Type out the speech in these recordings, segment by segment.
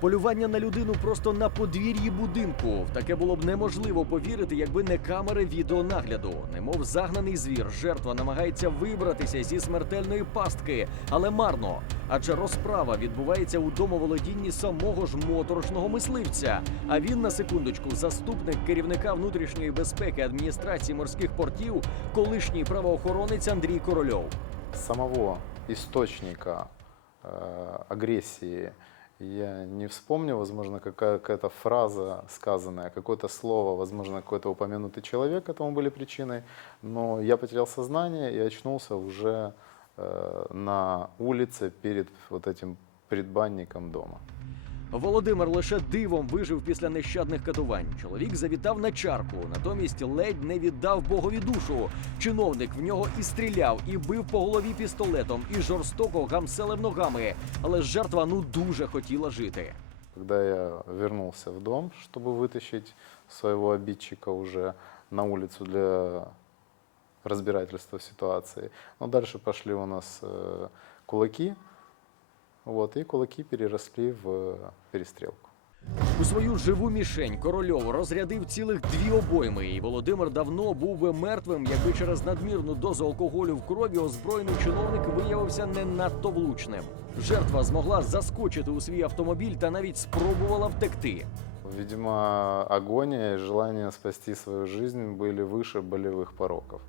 Полювання на людину просто на подвір'ї будинку. В таке було б неможливо повірити, якби не камери відеонагляду. Немов загнаний звір, жертва намагається вибратися зі смертельної пастки, але марно. Адже розправа відбувається у домоволодінні самого ж моторошного мисливця. А він на секундочку заступник керівника внутрішньої безпеки адміністрації морських портів, колишній правоохоронець Андрій Корольов. самого источника э, агрессии я не вспомню, возможно, какая- какая-то фраза сказанная, какое-то слово, возможно, какой-то упомянутый человек этому были причиной, но я потерял сознание и очнулся уже э, на улице перед вот этим предбанником дома. Володимир лише дивом вижив після нещадних катувань. Чоловік завітав на чарку, натомість ледь не віддав богові душу. Чиновник в нього і стріляв, і бив по голові пістолетом, і жорстоко гамселив ногами. Але жертва ну дуже хотіла жити. Когда я вернулся в дом, чтобы вытащить своего обидчика уже на улицу для разбирательства ситуации, но дальше пошли у нас э, кулаки, вот, и кулаки переросли в э, перестрелку. У свою живу мішень корольов розрядив цілих дві обойми, і Володимир давно був би мертвим, якби через надмірну дозу алкоголю в крові озброєний чиновник виявився не надто влучним. Жертва змогла заскочити у свій автомобіль та навіть спробувала втекти. Видимо, агония и желание спасти свою жизнь были выше болевых пороков.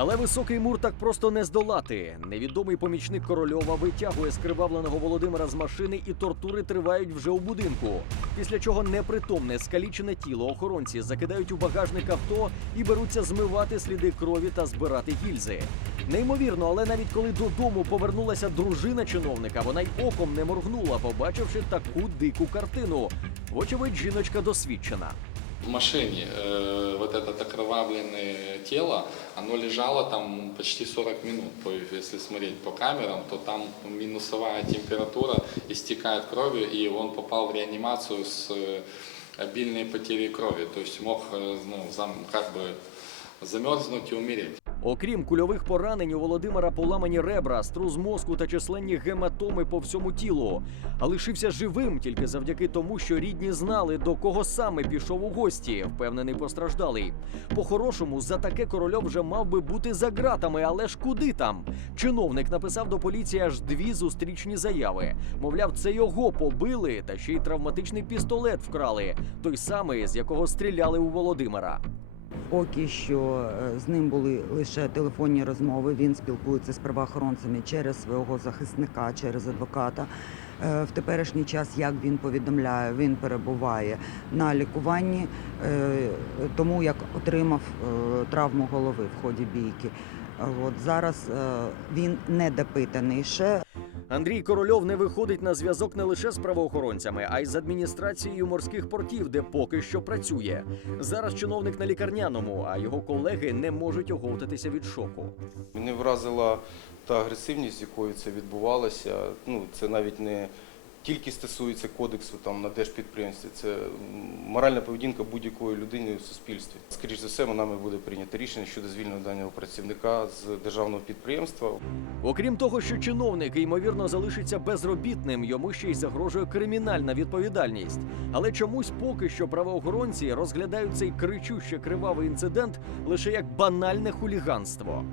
Але високий мур так просто не здолати. Невідомий помічник корольова витягує скривавленого Володимира з машини, і тортури тривають вже у будинку. Після чого непритомне скалічене тіло охоронці закидають у багажник авто і беруться змивати сліди крові та збирати гільзи. Неймовірно, але навіть коли додому повернулася дружина чиновника, вона й оком не моргнула, побачивши таку дику картину. Вочевидь, жіночка досвідчена. Машине э, вот это окровавленное тело, оно лежало там почти 40 минут. Если смотреть по камерам, то там минусовая температура, истекает кровью, и он попал в реанимацию с э, обильной потерей крови. То есть мог э, ну, зам- как бы замерзнуть и умереть. Окрім кульових поранень, у Володимира поламані ребра, струс мозку та численні гематоми по всьому тілу. А лишився живим тільки завдяки тому, що рідні знали, до кого саме пішов у гості, впевнений постраждалий. По-хорошому, за таке корольов вже мав би бути за ґратами, але ж куди там? Чиновник написав до поліції аж дві зустрічні заяви. Мовляв, це його побили, та ще й травматичний пістолет вкрали, той самий, з якого стріляли у Володимира. Поки що е, з ним були лише телефонні розмови. Він спілкується з правоохоронцями через свого захисника, через адвоката. Е, В теперішній час, як він повідомляє, він перебуває на лікуванні, е, тому як отримав травму голови в ході бійки. От зараз він не допитаний ще. Андрій Корольов не виходить на зв'язок не лише з правоохоронцями, а й з адміністрацією морських портів, де поки що працює. Зараз чиновник на лікарняному, а його колеги не можуть оговтатися від шоку. Мене вразила та агресивність, з якою це відбувалося. Ну, це навіть не тільки стосується кодексу там, на держпідприємстві, це моральна поведінка будь-якої людини у суспільстві. Скоріше за все, нами буде прийнято рішення щодо звільнення даного працівника з державного підприємства. Окрім того, що чиновник ймовірно залишиться безробітним, йому ще й загрожує кримінальна відповідальність. Але чомусь поки що правоохоронці розглядають цей кричуще кривавий інцидент лише як банальне хуліганство.